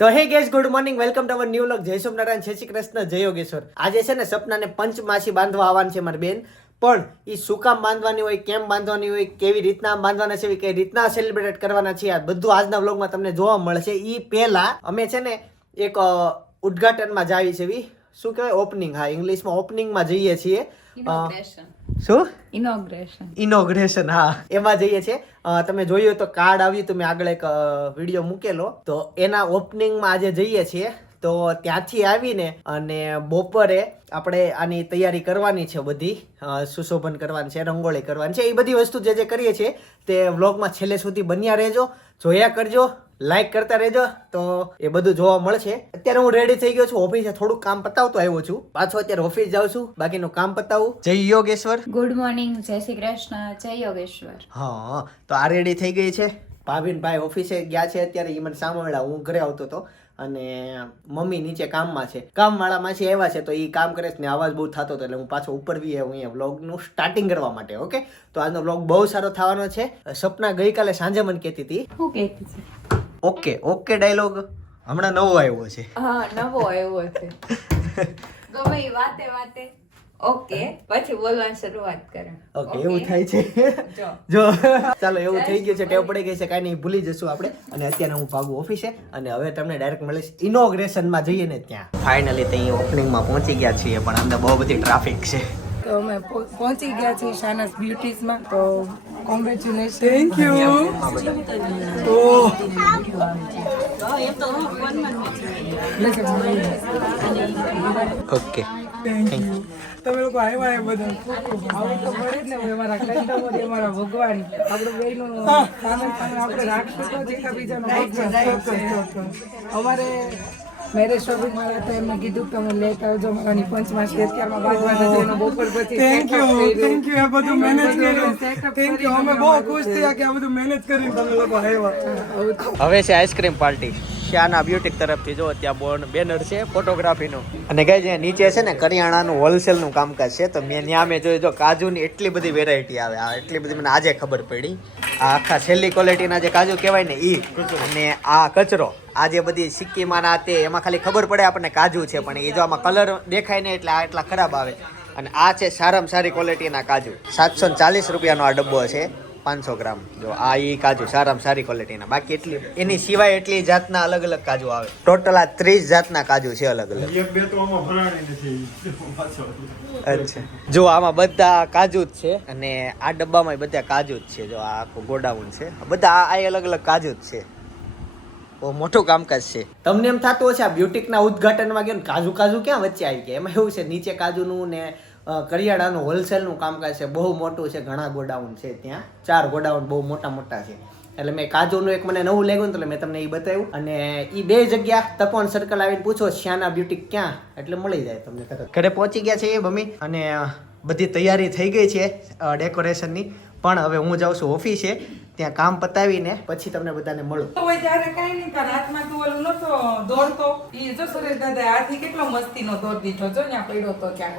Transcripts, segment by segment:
તો હે gas good morning welcome to our new vlog. જય સોમનારાયણ, જય શ્રી કૃષ્ણ, જય યોગેશ્વર. આજે છે ને સપનાને પંચમાસી બાંધવા આવવાની છે મારી બેન. પણ એ શું કામ બાંધવાની હોય, કેમ બાંધવાની હોય, કેવી રીતના બાંધવાના છે, કઈ રીતના સેલિબ્રેટ કરવાના છે, આ બધું આજના વ્લોગમાં તમને જોવા મળશે. એ પહેલા અમે છે ને એક ઉદ્ઘાટનમાં જાવી છે, એવી શું કહેવાય ઓપનિંગ, હા ઇંગ્લિશમાં ઓપનિંગમાં જઈએ છીએ. શું ઇનોગ્રેશન, હા એમાં જઈએ છીએ. તમે જોયું તો કાર્ડ આવ્યું તો મેં આગળ એક વિડીયો મૂકેલો, તો એના ઓપનિંગમાં આજે જઈએ છીએ. તો ત્યાંથી આવીને અને બપોરે આપણે આની તૈયારી કરવાની છે, બધી સુશોભન કરવાની છે, રંગોળી કરવાની છે, એ બધી વસ્તુ જે કરીએ છીએ તે વ્લોગમાં છેલ્લે સુધી બન્યા રહેજો, જોયા કરજો, લાઈક કરતા રહેજો. તો એ બધું જોવા મળશે. અત્યારે હું રેડી થઈ ગયો છું, ઓફિસે થોડુંક કામ પતાવતો આવ્યો છું, પાછો અત્યારે ઓફિસ જાઉં છું, બાકીનું કામ પતાવું. જય યોગેશ્વર, ગુડ મોર્નિંગ, જય શ્રી કૃષ્ણ, જય યોગેશ્વર. હા તો આ રેડી થઈ ગઈ છે. ભાભીન ભાઈ ઓફિસે ગયા છે અત્યારે, એ મને સાંભળ્યા, હું ઘરે આવતો હતો અને મમ્મી નીચે કામમાં છે. કામવાળા માસી આવ્યા છે તો એ કામ કરે છે ને અવાજ બહુ થતો હતો, એટલે હું પાછો ઉપર બી આવ્યો અહીંયા વ્લોગનું સ્ટાર્ટિંગ કરવા માટે. ઓકે, તો આજનો વ્લોગ બહુ સારો થવાનો છે. સપના ગઈકાલે સાંજે મને કહેતી હતી શું કહેતી છે? ઓકે ઓકે ડાયલોગ હમણાં નવો આવ્યો છે. હા, નવો આવ્યો છે. ગમે ઈ વાતે વાતે ઓકે પછી બોલવાની શરૂઆત કરે. ઓકે, એવું થાય છે. જો ચાલો, એવું થઈ ગયું છે, ટેવ પડી ગઈ છે, કાંઈ નહીં, ભૂલી જશું આપણે. અને અત્યારે હું ભાગું ઓફિસે અને હવે તમને ડાયરેક્ટ મળીશ ઇનોગ્રેશનમાં જઈએ ને ત્યાં. ફાઇનલી ત્યાં ઓપનિંગમાં પહોંચી ગયા છીએ, પણ અંદર બહુ બધી ટ્રાફિક છે. તો અમે પહોંચી ગયા છીએ શાનાસ બ્યુટીઝમાં. તો congratulation. Thank you. Okay, thank you. તમે લોકો આવ્યા એ બધા આવું તો પડે જ ને. હવે અમારા કસ્ટમર અમારા ભગવાન, આપણે બેયનું સામે સામે આપણે રાખશું તો જ એકબીજાનો ભગવાન. અમારે મેરેજ શોપિંગ વાળા તો એમને કીધું કે તમે લેતા આવજો મારાની પંચમાસી અત્યારમાં બાજવાના છે, એનો બપોર પછી થેન્ક યુ. આ બધું મેનેજ કર્યું. Thank you. અમે બહુ ખુશ થયા કે આ બધું મેનેજ કરીને તમે લોકો આવ્યા. હવે છે આઈસ્ક્રીમ પાર્ટી શ્યાના બ્યુટિક તરફથી. જો ત્યાં બેનર છે ફોટોગ્રાફીનું. અને ગાય જે નીચે છે ને કરિયાણાનું હોલસેલનું કામકાજ છે. તો મેં ત્યાં મેં જોયું, જો કાજુની એટલી બધી વેરાયટી આવે, આ એટલી બધી મને આજે ખબર પડી. આ આખા છેલ્લી ક્વોલિટીના જે કાજુ કહેવાય ને એ, અને આ કચરો, આ જે બધી સિક્કીમાં ના તે, એમાં ખાલી ખબર પડે આપણને કાજુ છે, પણ એ જો આમાં કલર દેખાય ને એટલે આ એટલા ખરાબ આવે. અને આ છે સારામાં સારી ક્વોલિટીના કાજુ. 740 રૂપિયાનો આ ડબ્બો છે, 500 ગ્રામ. જો આ ઈ કાજુ સારામાં સારી ક્વોલિટીના. બાકી એટલી એની સિવાય એટલી જાતના અલગ અલગ કાજુ આવે. ટોટલ આ 30 જાતના કાજુ છે અલગ અલગ. અચ્છા, જો આમાં બધા કાજુ જ છે, અને આ ડબ્બામાં બધા કાજુ જ છે. જો આ આખું ગોડાઉન છે, બધા આ અલગ અલગ કાજુ જ છે. બહુ મોટું કામકાજ છે. તમને એમ થતું હશે આ બ્યુટિકના ઉદ્ઘાટનમાં ગયો ને કાજુ કાજુ ક્યાં વચ્ચે આવી ગયા. એમાં એવું છે, નીચે કાજુનું ને કરિયાણાનું હોલસેલનું કામકાજ છે, બહુ મોટું છે, ઘણા ગોડાઉન છે ત્યાં. 4 ગોડાઉન બહુ મોટા મોટા છે. એટલે મેં કાજુનું એક મને નવું લાગ્યું ને, એટલે મેં તમને એ બતાવ્યું. અને એ 2 જગ્યા તપોવન સર્કલ આવીને પૂછો શ્યાના બ્યુટિક ક્યાં, એટલે મળી જાય તમને તરત. ઘરે પહોંચી ગયા છે એ મમ્મી, અને બધી તૈયારી થઈ ગઈ છે ડેકોરેશનની. પણ હવે હું જાઉં છું ઓફિસે, ત્યાં કામ પતાવીને પછી તમને બધાને મળું. તો જ્યારે કાંઈ નહીં, તારા હાથમાં તું ઓલું નતો દોડતો, ઈ જો સુરેશ દાદા હાથી કેટલો મસ્તીનો દોડ દીધો, જો ત્યાં પડ્યો તો ક્યાં.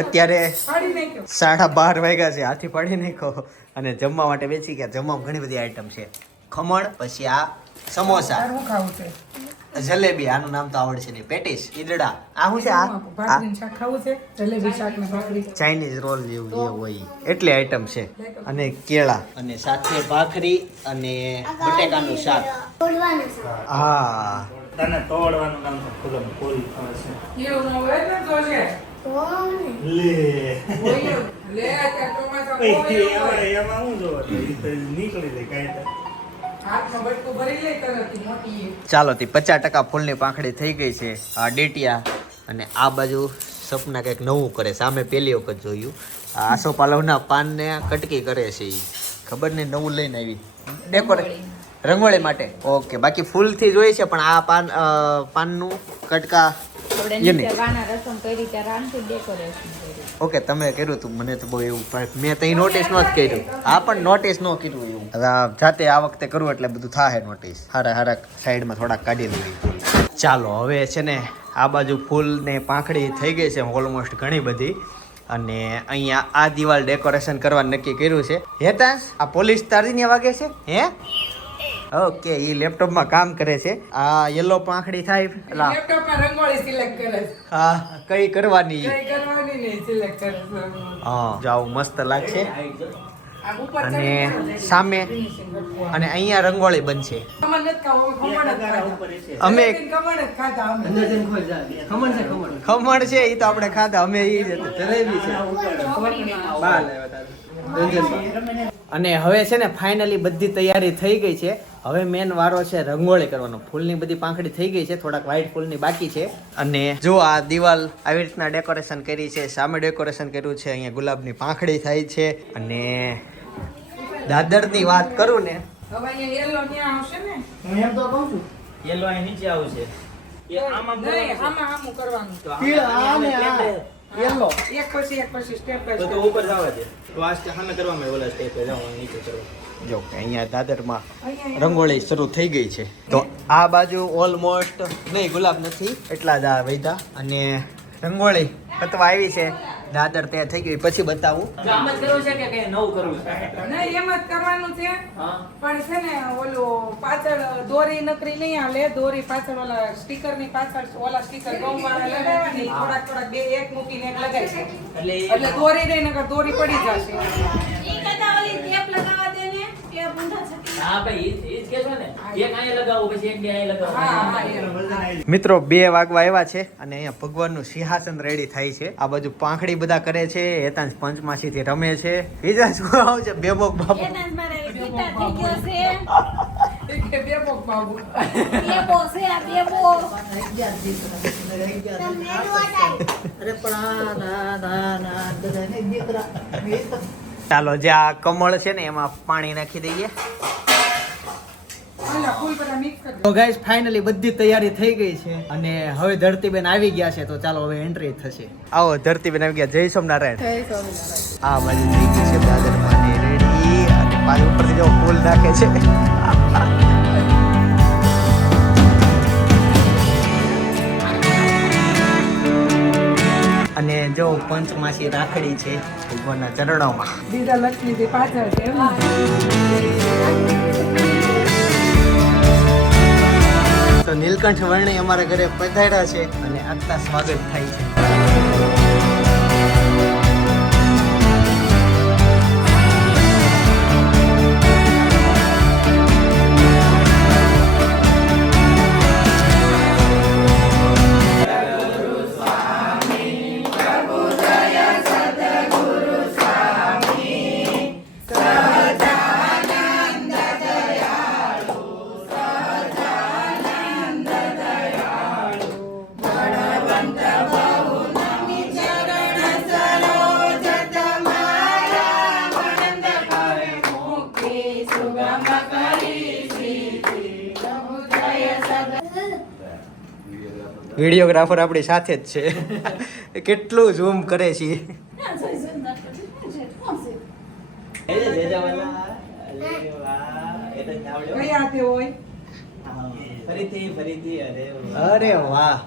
અત્યારે પાડી નાખ્યો. 12:30 વાગ્યા છે, હાથી પાડી નાખ્યો. અને જમવા માટે બેસી ગયા. જમવામાં ઘણી બધી આઈટમ છે. ખમણ, પછી આ સમોસા, તારું ખાવું છે? જલેબી, આનું નામ તો આવડશે નહીં, પેટીસ, ઈદડા, આ શું છે, આ ભાખરીનું શાક ખાવું છે? જલેબી શાક ને ભાખરી, ચાઇનીઝ રોલ જેવું જે હોય એટલી આઈટમ છે. અને કેળા, અને સાથે ભાખરી અને બટેકાનું શાક. હા, તને તોડવાનું કામ તો ખુલ્લમ ખુલ્લ આવે છે. એવું ન હોય ને તો છે. લે હોય એવું. લે ત્યાં ચોમાસા ઓય, હોય એવું હોય. એમાં હું જોવા તો ઈ તો નીકળી જાય કાંઈ તો. હાથમાં બટકું ભરી લે તરત મોટી. ચાલો તે 50% ફૂલની પાંખડી થઈ ગઈ છે. આ ડેટિયા, અને આ બાજુ સપના કંઈક નવું કરે. સામે પહેલી વખત જોયું. આ આસોપાલવના પાનને કટકી કરે છે. એ ખબર નહીં, નવું લઈને આવી ડેકોરેટ રંગોળી માટે. ઓકે, બાકી ફૂલથી જોઈએ છે, પણ આ પાનનું કટકા આપણે એ નીચે નહીં. વાના રસમ કરી ત્યારે આનથી ડેકોરેશન કર્યું. ઓકે, તમે કર્યું તું, મને તો બહુ એવું મેં તો નોટિસ ન જ કર્યું. હા, પણ નોટિસ ન કર્યું એવું. હવે આ જાતે આ વખતે કરવું એટલે બધું થાય નોટિસ. હારા સાઈડમાં થોડાક કાઢી લેવી. ચાલો હવે છે ને આ બાજુ ફૂલ ને પાંખડી થઈ ગઈ છે ઓલમોસ્ટ ઘણી બધી. અને અહીંયા આ દિવાલ ડેકોરેશન કરવા નક્કી કર્યું છે. હેતાંશ, આ પોલીસ તારીને વાગે છે હે? ઓકે ઈ લેપટોપમાં કામ કરે છે આ યલો પાંખડી થાય એટલે લેપટોપમાં રંગોળી સિલેક્ટ કરે છે. હા કઈ કરવાની કઈ કરવાની નહીં સિલેક્ટ કરે છે. હા જાવ મસ્ત લાગશે આ ઉપર અને ચડી સામે અને અહીંયા રંગોળી બનશે ખમણ નથી ખાવું, ખમણ જ ખાધા. અમે ખમણ જ ખાધા અમે. ખમણ છે ઈ તો આપણે ખાધા અમે ઈ જ અને હવે છે ને ફાઇનલી બધી તૈયારી થઈ ગઈ છે હવે મેન વારો છે રંગોળી કરવાનો ફૂલની બધી પાંખડી થઈ ગઈ છે થોડાક વ્હાઈટ ફૂલની બાકી છે અને જો આ દિવાલ આવી રીતના ડેકોરેશન કરી છે સામે ડેકોરેશન કર્યું છે અહીંયા ગુલાબની પાંખડી થાય છે અને દાદરની વાત કરું ને હવે અહીંયા yellow ન્યા આવશે ને? હું એમ તો કહું છું યેલો અહીં નીચે આવશે એ આમાં નહીં, આમાં આમું કરવાનું. યલો એક પછી step by તો step. ઉપર જવા દે તો આ સામે કરવામાં ઓલા સ્ટેપ જાવ નીચે કરવા જો કે અહીંયા દાદરમાં અહીંયા રંગોળી શરૂ થઈ ગઈ છે તો આ બાજુ ઓલમોસ્ટ નહીં ગુલાબ નથી એટલા જ આ વૈધા અને રંગોળી પતવા આવી છે દાદર ત્યાં થઈ ગઈ પછી બતાવું આમ જ કરવું છે કે કઈ નવું કરવું છે નહીં, એમ જ કરવાનું છે. હા પણ છે ને ઓલું પાછળ દોરી નકરી નહીં હાલે, દોરી પાછળ ઓલા સ્ટીકર ની પાછળ ઓલા સ્ટીકર ગમ વાળા લગાવવાની, થોડાક બે એક મૂકીને એક લગાવી છે. એટલે દોરી નહીં નકર દોરી પડી જશે. હા ભાઈ ઈ જ કહેશો ને એક અહીંયા લગાવો પછી એક બે અહીંયા હા, લગાવો હા, એમ. મિત્રો 2 વાગવા આવ્યા છે અને અહીંયા ભગવાનનું સિંહાસન રેડી થાય છે આ બાજુ પાંખડી બધા કરે છે હેતાંશ પંચમાસીથી રમે છે બીજા શું આવશે બેબોક બાબુ એક કે બે પગ બાબુ. ચાલો જે આ કમળ છે ને એમાં પાણી નાખી દઈએ ઓલા ફૂલ બધા mix કરી દો. તો ગાઈસ ફાઇનલી બધી તૈયારી થઈ ગઈ છે અને હવે ધરતીબેન આવી ગયા છે તો ચાલો હવે એન્ટ્રી થશે આવો ધરતીબેન આવી ગયા જય સોમનારાયણ આ બાજુ થઈ ગઈ છે દાદર માની રેડી અને પાણી ઉપરથી જો ફૂલ નાખે છે અને જો પંચમાસી રાખડી છે ભગવાનના ચરણોમાં બીજા લક્ષ્મીજી પાછળ છે એમ ને? તો નીલકંઠ વર્ણી અમારા ઘરે પધાર્યા છે અને આટલા સ્વાગત થાય છે વિડીયોગ્રાફર આપણી સાથે જ છે કેટલું ઝૂમ કરે છે કઈ હાથે હોય? ફરીથી અરે અરે વાહ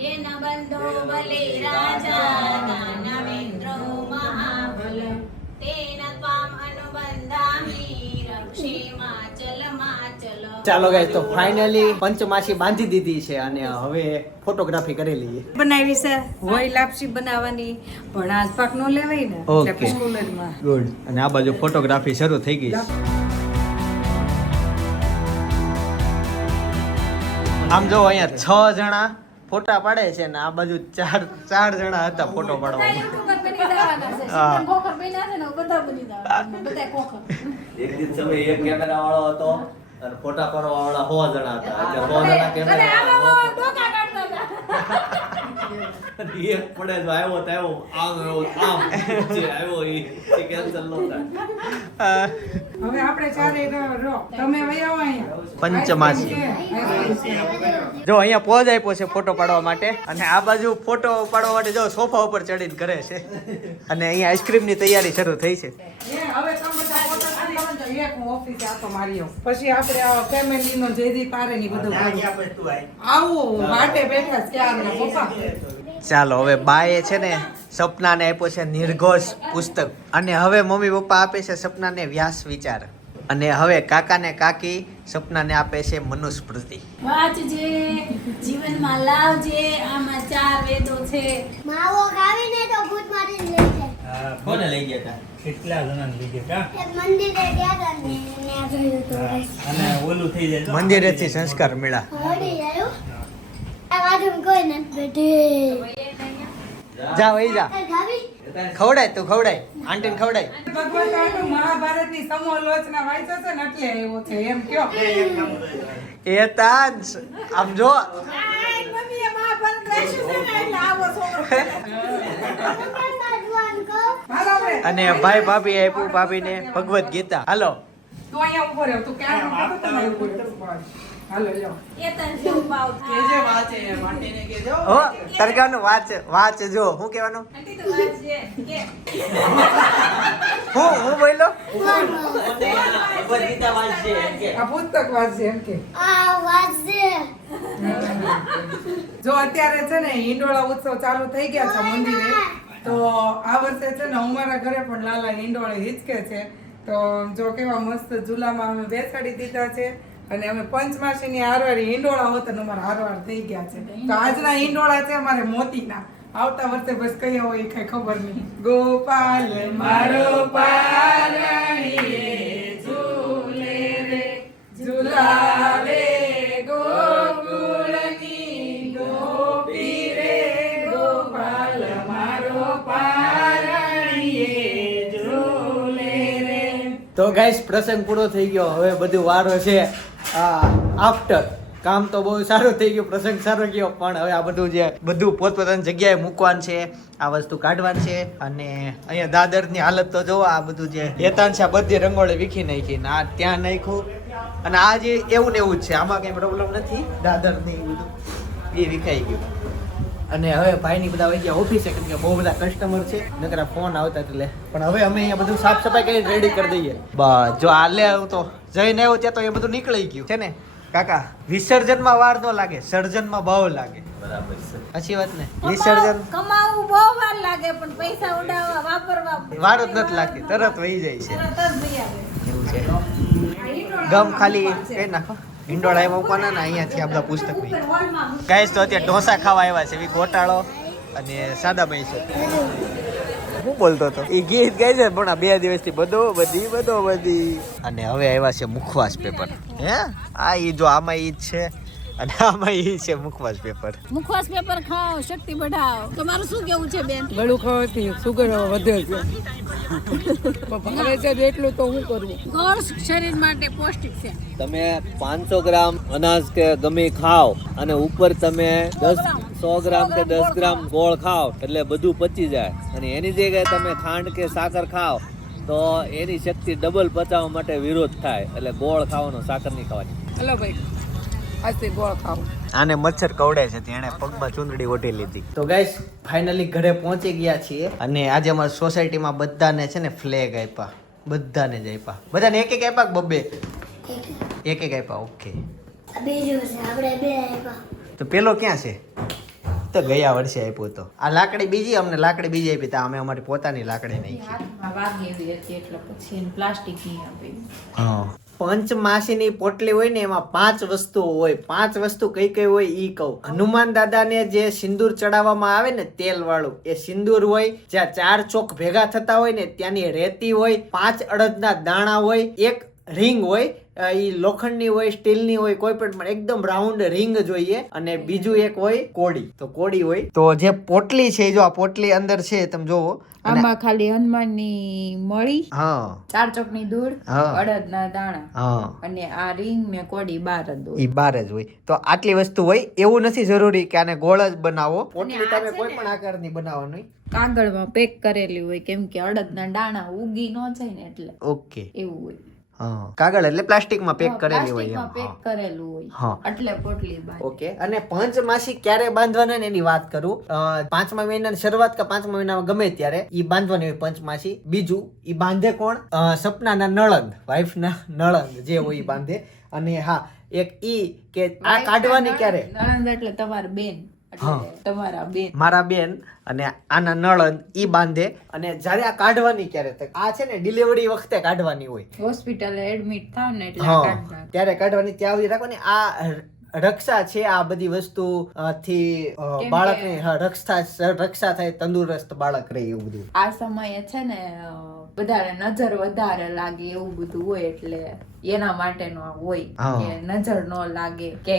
येन बन्धो बले राजा दानवेन्द्रो महाबल तेन त्वाम् अनुबन्धामि रक्षे माचल माचल ચાલો ગાઈસ તો ફાઇનલી પંચમાસી બાંધી દીધી છે અને હવે ફોટોગ્રાફી કરી લઈએ બનાવી છે હોય લાપસી બનાવવાની પણ આજ પાક નો લેવાય ને Okay. એટલે સ્કૂલમાં ગુડ અને આ બાજુ ફોટોગ્રાફી શરૂ થઈ ગઈ છે આમ જો અહીંયા 6 જણા ફોટા પાડે છે ને આ બાજુ ચાર જણા હતા ફોટો પાડવા એક દિન સમય એક કેમેરા વાળો હતો અને ફોટા પાડવા વાળા 100 જણા હતા એટલે 100 જણા કેમેરા એક પડે જો આવ્યો તો આવ્યો આમ જે આવ્યો એ કેન્સલ નો થાય હવે આપણે ચારે રો તમે વઈ આવો અહીંયા પંચમાસી. જો અહીંયા પોઝ આપ્યો છે ફોટો પાડવા માટે અને આ બાજુ ફોટો પાડવા માટે જો સોફા ઉપર ચડીને કરે છે અને અહીંયા આઈસ્ક્રીમની તૈયારી શરૂ થઈ છે હવે તમે બધા ફોટો એક હું ઓફિસે આતો મારી આવું. પછી આપણે આ ફેમિલી નો જે દી પારે ની બધું કરું. આવું વાટે બેઠા છે ક્યારના પપ્પા. ચાલો હવે બાએ છે ને સપનાને આપ્યો છે નિર્ઘોષ પુસ્તક અને હવે મમ્મી પપ્પા આપે છે સપનાને વ્યાસ વિચાર અને હવે કાકા ને કાકી સપનાને આપે છે મનુસ્મૃતિ. વાંચજે, જીવનમાં લાવજે, આમાં 4 વેદો છે. માવો ગાવીને તો ભૂત મારીને લઈ જાય. કોને લઈ ગયા હતા? કેટલા જણાને લઈ ગયા એક મંદિરે ગયા હતા ને ત્યાં જોયું હતું. અને ઓલું થઈ જાય તો મંદિરેથી સંસ્કાર મળ્યા. હળી જાય હો. આ બાજુમાં કોઈ નથી બેઠી. જા વઈ જા, ગાવી ખવડાય તું ખવડાય, આંટીને ખવડાય. ભગવાન આટલું મહાભારતની સમોલોચના વાંચ્યો છે ને એટલે આવ્યો છે એમ કયો. એ તાંસ આમ જો મમ્મીએ મહાભારત વાંચ્યું છે ને એટલે આવો છોકરો. ભગવાન કહો. હાલો આપણે. અને ભાઈ ભાભી આપ્યું ભાભીને ભગવદ ગીતા. હાલો તું અહીંયા ઉભો રહ્યો. તું ક્યાં ઉભો તો તમે ઉભો રહ્યો. હાલો લ્યો. એ તને જેવું ભાવ થાય. હો તરગાનું વાંચ જો હું કહેવાનું આંટી તું વાંચજે. કે હું બોલ્યો આ પુસ્તક વાંચજે એમ કે. આ વાંચજે. જો અત્યારે છે ને હિંડોળા ઉત્સવ ચાલુ થઈ ગયા છે મંદિરે, તો આ વર્ષે છે ને અમારા ઘરે પણ લાલા હિંડોળે હિચકે છે. તો જો કેવા મસ્ત ઝૂલામાં અમે બેસાડી દીધા છે અને અમે પંચમાસીની હારવારી હિંડોળા હોત અને અમારા હારવાર થઈ ગયા છે. તો આજના હિંડોળા છે અમારે મોતીના. આવતા વર્ષે બસ કયા હોય એ કઈ ખબર નહીં. ગોપાલ મારો પારણીએ ઝૂલે રે ઝૂલાવે ગોકુળની ગોપી રે ગોપાલ મારો પારણીએ ઝૂલે રે. તો ગાઈસ પ્રસંગ પૂરો થઈ ગયો. હવે બધું વારો છે આફ્ટર. કામ તો બહુ સારું થઈ ગયું, પ્રસંગ સારો ગયો, પણ હવે આ બધું પોતપોતાની જગ્યાએ મૂકવાનું છે, આ વસ્તુ કાઢવાની છે. અને અહીંયા દાદરની હાલત તો જો, આ બધું જે હેતાન છે આ બધી રંગોળી વીખી નાખી ને આ ત્યાં નાખ્યું અને આ જે એવું ને એવું જ છે, આમાં કઈ પ્રોબ્લેમ નથી. દાદરની બધું એ વિખાઈ ગયું. અને હવે ભાઈની બધા વહી ગયા ઓફિસે, કેમ કે બહુ બધા કસ્ટમર છે, નકર ફોન આવતા એટલે. પણ હવે અમે અહીંયા બધું સાફ સફાઈ કરી રેડી કરી દઈએ. બસ જો હાલે આવું તો જઈને આવ્યો ત્યાં તો એ બધું નીકળી ગયું છે ને કાકા. વિસર્જનમાં વાર ન લાગે, સર્જનમાં બહુ લાગે. બરાબર છે. સાચી વાત ને? વિસર્જન કમાવું બહુ વાર લાગે પણ પૈસા ઉડાવવા વાપરવા વાર જ નથી લાગતી, તરત વહી જાય છે. તરત જ ભઈ આવે. એવું છે. ગમ ખાલી કઈ નાખો, હિંડોળા એમાં મૂકવાના ને અહીંયાથી આ બધા પુસ્તક નહીં. ગાઈસ તો અત્યારે ઢોસા ખાવા આવ્યા છે, એવી ગોટાળો અને સાદા ભાઈ છે. હું બોલતો હતો એ ગીત ગાય છે પણ આ 2 દિવસથી બધી. અને હવે આવ્યા છે મુખવાસ પેપર. હે આ ઈ જો આમાં ઈ જ છે અને આમાં ઈ છે મુખવાસ પેપર. મુખવાસ પેપર ખાઓ, શક્તિ બઢાવો. તમારું શું કેવું છે બેન? ગળું ખાવાથી સુગર વધે છે. ભાવે છે એટલું તો હું કરવું. ગોળ શરીર માટે પૌષ્ટિક છે. તમે 500 ગ્રામ અનાજ કે ગમે ખાઓ અને ઉપર તમે 100 ગ્રામ કે 10 ગ્રામ ગોળ ખાઓ એટલે બધું પચી જાય. અને એની જગ્યાએ તમે ખાંડ કે સાકર ખાઓ તો એની શક્તિ ડબલ પચાવવા માટે વિરોધ થાય. એટલે ગોળ ખાવાનો, સાકર નહીં ખાવાની. હલો ભાઈ, આજથી ગોળ ખાવું. આને મચ્છર કવડે છે, તેણે પગમાં ચૂંદડી ઓઢી લીધી. તો ગાઈસ ફાઇનલી ઘરે પહોંચી ગયા છીએ અને આજે અમારી સોસાયટીમાં બધાને છે ને ફ્લેગ આપ્યા. બધાને જ આપ્યા. બધાને એક આપ્યા કે બબ્બે? એક આપ્યા. ઓકે. બીજું છે આપણે 2 આપ્યા. તો પેલો ક્યાં છે? તો ગયા વર્ષે આપ્યો તો. આ લાકડી બીજી, અમને લાકડી બીજી આપી તો અમે અમારી પોતાની લાકડી નાખી. હાથમાં વાગી એવી હતી એટલે પછી એને પ્લાસ્ટિકની આપી. હા. પંચમાસીની પોટલી હોય ને એમાં 5 વસ્તુઓ હોય. 5 વસ્તુ કઈ કઈ હોય ઈ કહું. હનુમાન દાદાને જે સિંદૂર ચડાવવામાં આવે ને તેલ વાળું, એ સિંદૂર હોય. જ્યાં 4 ચોક ભેગા થતા હોય ને ત્યાંની રેતી હોય. 5 અડદના દાણા હોય. એક રિંગ હોય, ઈ લોખંડની હોય, સ્ટીલની હોય, કોઈ પણ એકદમ રાઉન્ડ રિંગ જોઈએ. અને બીજું એક હોય કોડી. તો કોડી હોય. તો જે પોટલી છે, જો આ પોટલી અંદર છે તમે જોવો. આમાં ખાલી હનુમાનની મળી, હા, 4 ચોકની ધૂળ, હા. અડદના દાણા હા, અને આ રિંગ ને કોડી 12 જ હોય. ઈ 12 જ હોય. તો આટલી વસ્તુ હોય. એવું નથી જરૂરી કે આને ગોળ જ બનાવો. પોટલી તમે કોઈ પણ આકારની બનાવવાની. કાગળમાં પેક કરેલી હોય કેમ કે અડદના દાણા ઉગી ન જાય ને એટલે ઓકે. એવું હોય. હા કાગળ એટલે પ્લાસ્ટિકમાં પેક કરેલી હોય પ્લાસ્ટિકમાં પેક એમ કરેલું હોય હા. એટલે પોટલી બાંધે. ઓકે અને પંચમાસી ક્યારે બાંધવાના ને એની વાત કરું 5મા મહિનાની શરૂઆત કે 5મા મહિનામાં ગમે ત્યારે ઈ બાંધવાની હોય પંચમાસી. બીજું ઈ બાંધે કોણ? સપનાના નળંદ, વાઇફ ના નળંદ જે હોય ઈ બાંધે. અને હા એક ઈ કે આ કાઢવાની ક્યારે? નણંદ એટલે તમારી બેન, એટલે તમારા બેન. મારા બેન અને આના નળંદ ઈ બાંધે. અને જ્યારે આ કાઢવાની ક્યારે? તો આ છે ને ડિલિવરી વખતે કાઢવાની હોય. હોસ્પિટલે એડમિટ થાવ ને એટલે હા કાઢ નાખે. ત્યારે કાઢવાની ત્યાં સુધી રાખવાની. આ રક્ષા છે આ બધી વસ્તુ થી કેમ બાળકને કે- રક્ષા થાય, તંદુરસ્ત બાળક રહે એવું બધું. આ સમયે છે ને વધારે નજર વધારે લાગે એવું બધું હોય એટલે એના માટેનો આ હોય હા. કે નજર ન લાગે કે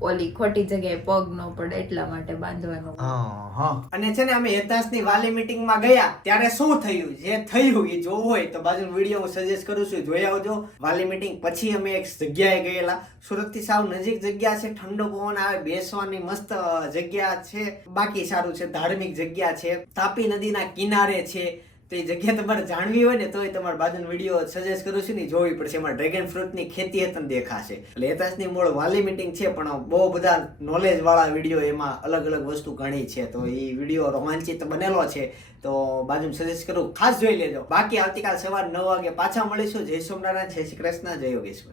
ઓલી ખોટી જગ્યાએ પગ ન પડે એટલા માટે બાંધવાનું. અને છે ને અમે હેતાશની વાલી મીટિંગ માં ગયા ત્યારે શું થયું, જે થયું એ જોવું હોય તો બાજુ વિડીયો હું સજેસ્ટ કરું છું, જોઈ આવજો. વાલી મીટિંગ પછી અમે એક જગ્યાએ ગયેલા, સુરત થી સાવ નજીક જગ્યા છે, ઠંડો પવન આવે, બેસવાની મસ્ત જગ્યા છે, બાકી સારું છે, ધાર્મિક જગ્યા છે, તાપી નદીના કિનારે છે. તો એ જગ્યા તમારે જાણવી હોય ને તો એ તમારે બાજુનો વિડીયો સજેસ્ટ કરું છું ને જોવી પડશે. એમાં ડ્રેગન ફ્રૂટની ખેતી તમને દેખાશે. એટલે હેતાશની મૂળ વાલી મીટિંગ છે પણ બહુ બધા નોલેજ વાળા વિડીયો એમાં અલગ અલગ વસ્તુ ઘણી છે. તો એ વિડીયો રોમાંચિત બનેલો છે તો બાજુ સજેસ્ટ કરું, ખાસ જોઈ લેજો. બાકી આવતીકાલ સવાર 9 વાગે પાછા મળીશું. જય સોમનારાયણ, જય શ્રી કૃષ્ણ, જય યોગેશ્વર.